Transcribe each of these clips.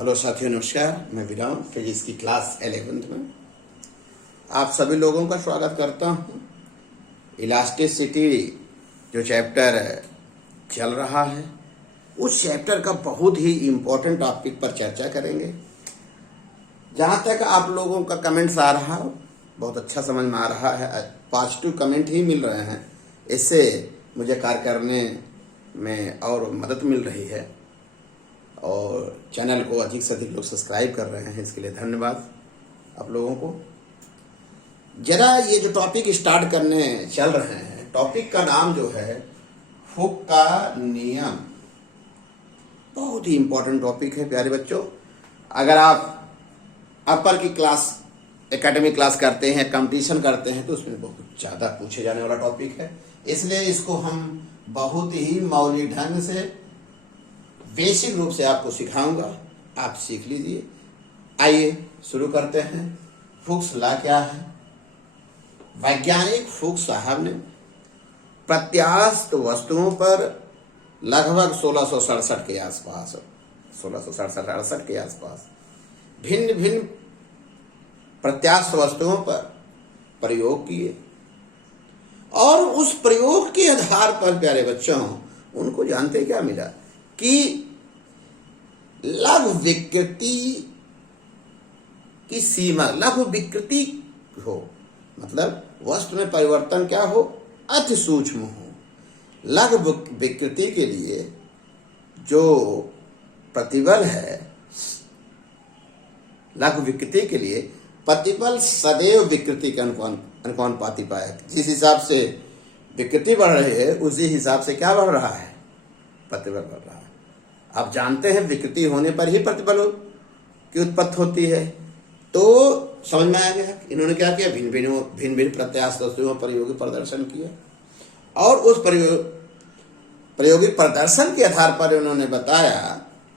Hello साथियों, नमस्कार। मैं विराम फिजिक्स की क्लास 11th में आप सभी लोगों का स्वागत करता हूँ। इलास्टिसिटी जो चैप्टर चल रहा है, उस चैप्टर का बहुत ही इम्पोर्टेंट टॉपिक पर चर्चा करेंगे। जहाँ तक आप लोगों का कमेंट्स आ रहा हो, बहुत अच्छा समझ में आ रहा है, पॉजिटिव कमेंट ही मिल रहे हैं। इससे मुझे कार्य करने में और मदद मिल रही है और चैनल को अधिक से अधिक लोग सब्सक्राइब कर रहे हैं। इसके लिए धन्यवाद आप लोगों को। जरा ये जो टॉपिक स्टार्ट करने चल रहे हैं, टॉपिक का नाम जो है हुक का नियम। बहुत ही इम्पोर्टेंट टॉपिक है प्यारे बच्चों। अगर आप अपर की क्लास एकेडमिक क्लास करते हैं, कंपटीशन करते हैं, तो उसमें बहुत ज़्यादा पूछे जाने वाला टॉपिक है। इसलिए इसको हम बहुत ही मौलिक ढंग से, बेसिक रूप से आपको सिखाऊंगा। आप सीख लीजिए। आइए शुरू करते हैं। फुक्स लॉ क्या है? वैज्ञानिक फुक्स साहब ने प्रत्यास्थ वस्तुओं पर लगभग 1667 के आसपास 1667-68 के आसपास भिन्न भिन्न प्रत्यास्थ वस्तुओं पर प्रयोग किए और उस प्रयोग के आधार पर प्यारे बच्चों उनको जानते क्या मिला कि लघु विकृति की सीमा, लघु विकृति हो, मतलब वस्तु में परिवर्तन क्या हो, अति सूक्ष्म हो। लघु विकृति के लिए जो प्रतिबल है, लघु विकृति के लिए प्रतिबल सदैव विकृति के अनुपाती पाया। जिस हिसाब से विकृति बढ़ रही है, उसी हिसाब से क्या बढ़ रहा है, प्रतिबल बढ़ रहा है। आप जानते हैं विकृति होने पर ही प्रतिबल की उत्पत्ति होती है। तो समझ में आ गया। इन्होंने क्या किया, भिन्न भिन्न प्रत्यास्थ वस्तुओं पर प्रयोगी प्रदर्शन किया और उस प्रयोगी प्रदर्शन के आधार पर उन्होंने बताया,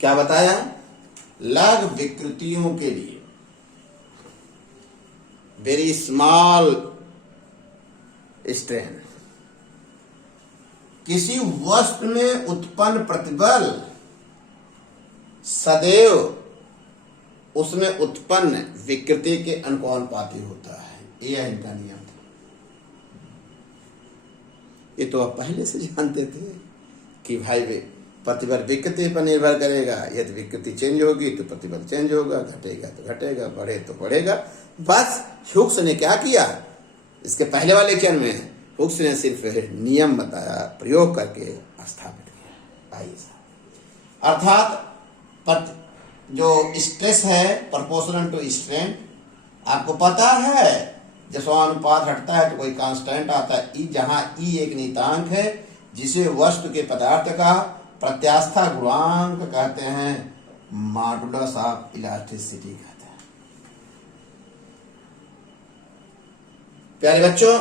क्या बताया, लघु विकृतियों के लिए वेरी स्मॉल स्ट्रेन, किसी वस्तु में उत्पन्न प्रतिबल सदैव उसमें उत्पन्न विकृति के अनुपाती होता है। यह इनका नियम था। ये तो आप पहले से जानते थे कि भाई प्रतिबल विकृति पर निर्भर करेगा। यदि विकृति चेंज होगी तो प्रतिबल चेंज होगा, घटेगा तो घटेगा, बढ़े तो बढ़ेगा। बस हुक्स ने क्या किया, इसके पहले वाले लेक्चर में हुक्स ने सिर्फ नियम बताया, प्रयोग करके स्थापित किया। आइए, अर्थात जो स्ट्रेस है प्रोपोर्शनल टू स्ट्रेन, आपको पता है जब समानुपात हटता है तो कोई कांस्टेंट आता है ई, जहां ई एक नियतांक है जिसे वस्तु के पदार्थ का प्रत्यास्था गुणांक कहते हैं, मॉडुलस ऑफ इलास्टिसिटी कहते हैं। प्यारे बच्चों,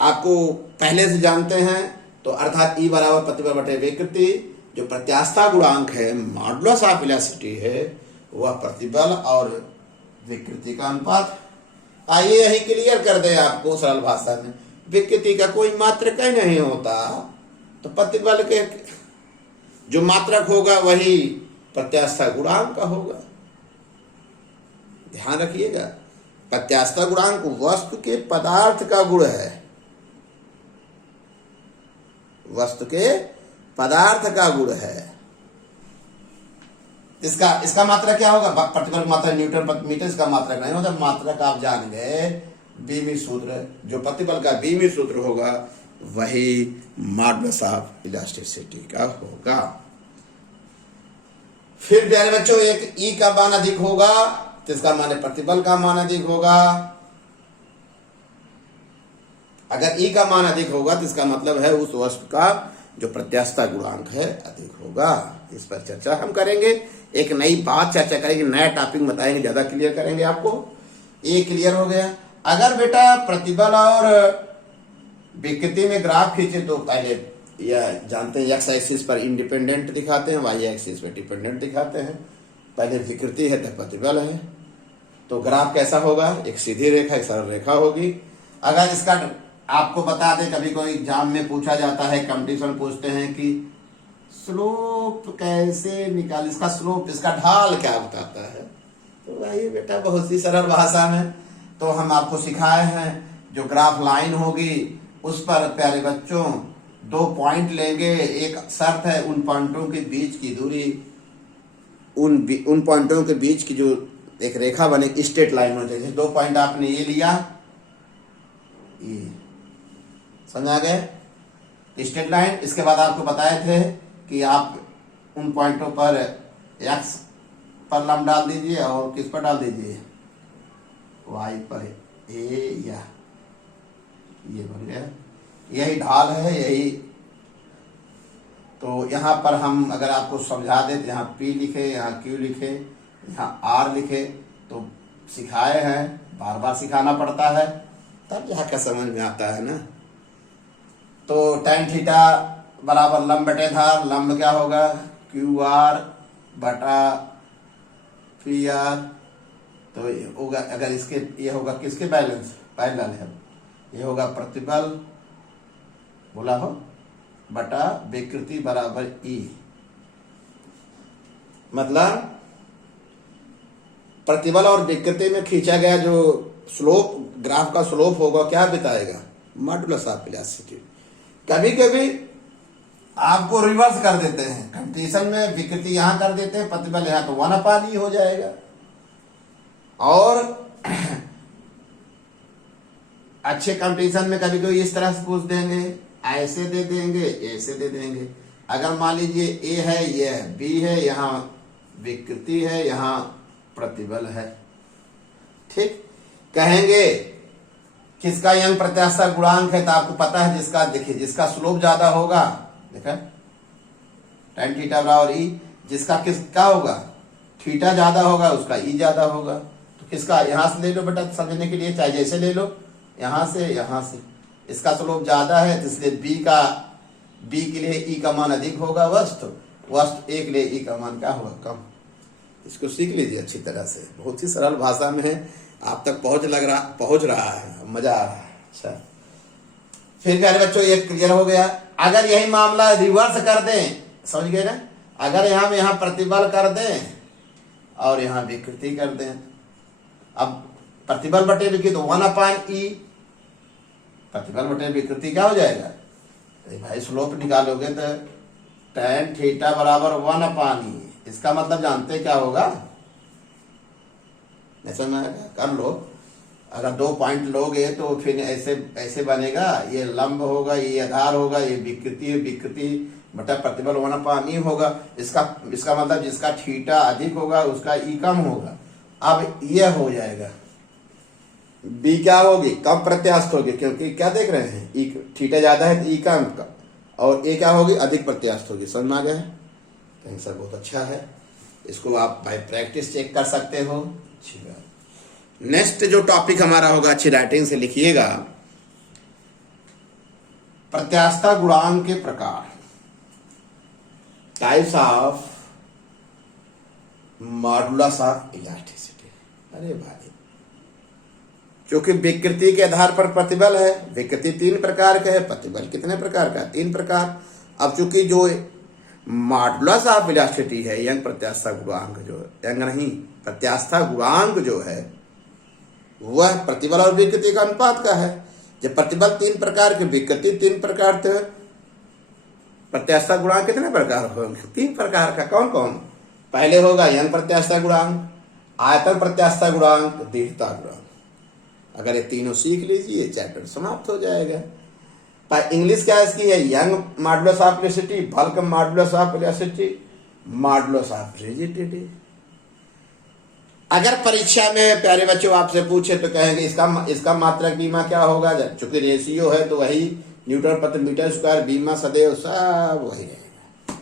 आपको पहले से जानते हैं। तो अर्थात ई बराबर प्रतिबल बटे विकृति, जो प्रत्यास्था गुणांक है, मॉडुलस ऑफ इलास्टिसिटी है, वह प्रतिबल और विकृति का अनुपात। आइए यही क्लियर कर दे आपको सरल भाषा में। विकृति का कोई मात्रक ही नहीं होता, तो प्रतिबल के जो मात्रक होगा वही प्रत्यास्था गुणांक का होगा। ध्यान रखिएगा, प्रत्यास्था गुणांक वस्तु के पदार्थ का गुण है, वस्तु के पदार्थ का गुण है। इसका मात्रक क्या होगा, प्रतिबल मात्रा न्यूटन प्रति मीटर, इसका मात्रक नहीं होता। मात्रक आप जान गए, बीमी सूत्र, जो प्रतिबल का बीमी सूत्र होगा वही मॉडुलस ऑफ इलास्टिसिटी का होगा। फिर प्यारे बच्चों, एक ई का मान अधिक होगा तो इसका मान प्रतिबल का मान अधिक होगा। अगर ई का मान अधिक होगा तो इसका मतलब है उस वस्तु का जो प्रत्यास्था गुणांक है अधिक होगा। इस पर चर्चा हम करेंगे, एक नई बात चर्चा करेंगे, नया टॉपिक बताएंगे, ज्यादा क्लियर करेंगे आपको। ये क्लियर हो गया। अगर बेटा प्रतिबल और विकृति में ग्राफ खींचे तो पहले यह जानते हैं, एक्स एक्सिस पर इंडिपेंडेंट दिखाते हैं, वाई एक्सिस पर डिपेंडेंट दिखाते हैं। पहले विकृति है तो प्रतिबल है, तो ग्राफ कैसा होगा, एक सीधी रेखा, एक सरल रेखा होगी। अगर इसका आपको बता दें, कभी कोई एग्जाम में पूछा जाता है, कंपटीशन पूछते हैं कि स्लोप कैसे निकाल, इसका स्लोप, इसका ढाल क्या बताता है। तो भाई बेटा बहुत ही सरल भाषा में तो हम आपको सिखाए हैं। जो ग्राफ लाइन होगी उस पर प्यारे बच्चों 2 पॉइंट लेंगे, एक शर्त है उन पॉइंटों के बीच की दूरी, उन पॉइंटों के बीच की जो एक रेखा बने, स्ट्रेट लाइन होनी चाहिए। 2 पॉइंट आपने ये लिया, ये समझ आ गए, स्ट्रेट लाइन। इसके बाद आपको बताए थे कि आप उन पॉइंटों पर एक्स पर लंब डाल दीजिए और किस पर डाल दीजिए, वाई पर, ए या ये बन गया, यही ढाल है यही। तो यहाँ पर हम अगर आपको समझा दें तो यहाँ P लिखे, यहाँ Q लिखे, यहाँ R लिखे, तो सिखाए हैं, बार बार सिखाना पड़ता है तब यहाँ का समझ में आता है ना। तो tan थीटा बराबर लंब बटे धार, लंब क्या होगा QR बटा PR, तो ये होगा, अगर इसके ये होगा किसके बैलेंस, पैरेलल है, ये होगा प्रतिबल बोला हो बटा विकृति बराबर E। मतलब प्रतिबल और विकृति में खींचा गया जो स्लोप, ग्राफ का स्लोप होगा क्या बताएगा, मॉडुलस ऑफ वेलोसिटी। कभी कभी आपको रिवर्स कर देते हैं, कंपटीशन में विकृति यहां कर देते हैं, प्रतिबल यहां, तो 1/E हो जाएगा। और अच्छे कंपटीशन में कभी कभी इस तरह से पूछ देंगे, ऐसे दे देंगे, ऐसे दे देंगे। अगर मान लीजिए ए है, ये है, बी है, यहाँ विकृति है, यहाँ प्रतिबल है, ठीक। कहेंगे किसका यंग प्रत्यास्थ गुणांक है, तो आपको पता है जिसका, देखिए जिसका स्लोप ज्यादा होगा, देखा tan थीटा बराबर E, जिसका किसका होगा थीटा ज्यादा होगा उसका E ज्यादा होगा। तो किसका, यहां से ले लो बेटा समझने के लिए, चाहे जैसे ले लो, यहां से इसका स्लोप ज्यादा है तो इसलिए बी के लिए E का मान अधिक होगा, वस्तु ए के लिए E का मान क्या होगा, कम। इसको सीख लीजिए अच्छी तरह से, बहुत ही सरल भाषा में है, आप तक पहुंच रहा है, मजा आ रहा है। अच्छा, फिर प्यारे बच्चों ये क्लियर हो गया। अगर यही मामला रिवर्स कर दें, समझ गए ना, अगर यहाँ प्रतिबल कर दें और यहाँ विकृति कर दें, अब प्रतिबल बटे विकृति तो 1/E, प्रतिबल बटे विकृति क्या हो जाएगा, भाई स्लोप निकालोगे तो tan थीटा बराबर 1/E, इसका मतलब जानते क्या होगा, ऐसा में कर लो। अगर 2 पॉइंट लोगे तो फिर ऐसे बनेगा, ये लंब होगा, ये आधार होगा, ये विकृति बटा प्रतिबल 1/E होगा। इसका मतलब जिसका थीटा अधिक होगा उसका E कम होगा। अब ये हो जाएगा, बी क्या होगी, कम प्रत्यास्थ होगी, क्योंकि क्या देख रहे हैं, E थीटा ज्यादा है तो E कम, और ए क्या होगी, अधिक प्रत्यास्थ होगी। समझ में आ गया है, तो आंसर बहुत अच्छा है, इसको आप भाई प्रैक्टिस चेक कर सकते हो। अच्छी बात। नेक्स्ट जो टॉपिक हमारा होगा, अच्छी राइटिंग से लिखिएगा, प्रत्यास्थता गुणांक के प्रकार, types of modulus of elasticity. अरे भाई, क्योंकि विकृति के आधार पर प्रतिबल है, विकृति 3 प्रकार का है, प्रतिबल कितने प्रकार का, 3 प्रकार। अब चूंकि जो मॉडुलस ऑफ इलास्टिसिटी है, यंग प्रत्यास्थता गुणांक जो, यंग नहीं प्रत्यास्थता गुणांक जो है, वह प्रतिबल और विकृति का अनुपात का है। जब प्रतिबल 3 प्रकार के, विकृति 3 प्रकार, थे प्रत्यास्थता गुणांक कितने प्रकार होंगे, 3 प्रकार का। कौन कौन, पहले होगा यंग प्रत्यास्थता गुणांक, आयतन प्रत्यास्थता गुणांक, दीर्घता गुणांक। अगर ये तीनों सीख लीजिए चैप्टर समाप्त हो जाएगा। पर इंग्लिश क्या इसकी है, young modulus of elasticity, bulk modulus of elasticity, modulus of rigidity. अगर परीक्षा में प्यारे बच्चों आपसे पूछे तो कहेंगे इसका मात्रक बीमा क्या होगा, जब चूंकि रेशियो है तो वही न्यूटन प्रति मीटर स्क्वायर, बीमा सदैव सब वही रहेगा।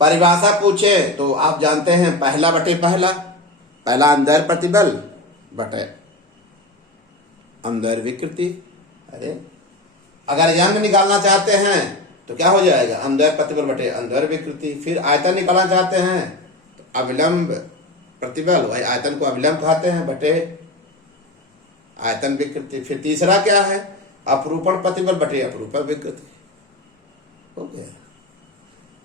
परिभाषा पूछे तो आप जानते हैं, पहला बटे पहला अंदर प्रतिबल बटे अंदर विकृति। अरे अगर यंग निकालना चाहते हैं तो क्या हो जाएगा, अंदर प्रतिबल बटे अंदर विकृति। फिर आयतन निकालना चाहते हैं तो अविलंब प्रतिबल, वही आयतन को अविलंब कहते हैं, बटे आयतन विकृति। फिर तीसरा क्या है, अपरूपण प्रतिबल बटे अपरूपण विकृति। हो गया।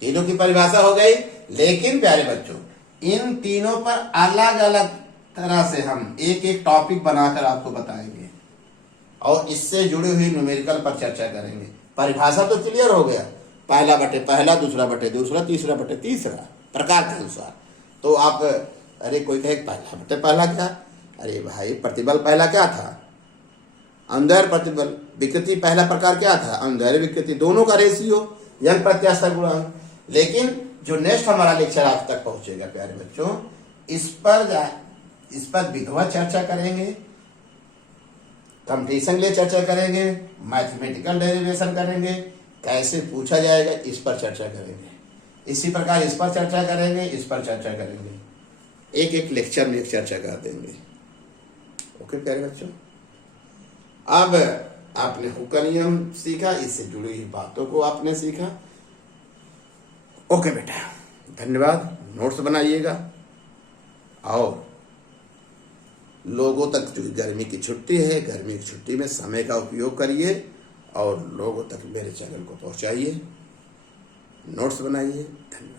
तीनों की परिभाषा हो गई। लेकिन प्यारे बच्चों, इन तीनों पर अलग अलग तरह से हम एक एक टॉपिक बनाकर आपको बताएंगे और इससे जुड़ी हुई न्यूमेरिकल पर चर्चा करेंगे। परिभाषा तो क्लियर हो गया, पहला बटे पहला, दूसरा बटे दूसरा, तीसरा बटे तीसरा, प्रकार के अनुसार। तो आप, अरे कोई कहे पहला बटे पहला क्या? अरे भाई, प्रतिबल पहला क्या था? अंधेर प्रतिबल। विकृति पहला प्रकार क्या था? अंधेर विकृति। दोनों का रेशियो यंग प्रत्यास्थ गुणांक। लेकिन जो नेक्स्ट हमारा लेक्चर आप तक पहुंचेगा प्यारे बच्चों, इस पर विधिवत चर्चा करेंगे, कंपटीशन के लिए चर्चा करेंगे, मैथमेटिकल डेरिवेशन करेंगे, कैसे पूछा जाएगा इस पर चर्चा करेंगे। इसी प्रकार इस पर चर्चा करेंगे, इस पर चर्चा करेंगे, एक एक लेक्चर में एक चर्चा कर देंगे। ओके प्यारे बच्चों, अब आपने हुक का नियम सीखा, इससे जुड़ी हुई बातों को आपने सीखा। ओके बेटा, धन्यवाद। नोट्स बनाइएगा और लोगों तक, जो गर्मी की छुट्टी है, गर्मी की छुट्टी में समय का उपयोग करिए और लोगों तक मेरे चैनल को पहुंचाइए, नोट्स बनाइए। धन्यवाद।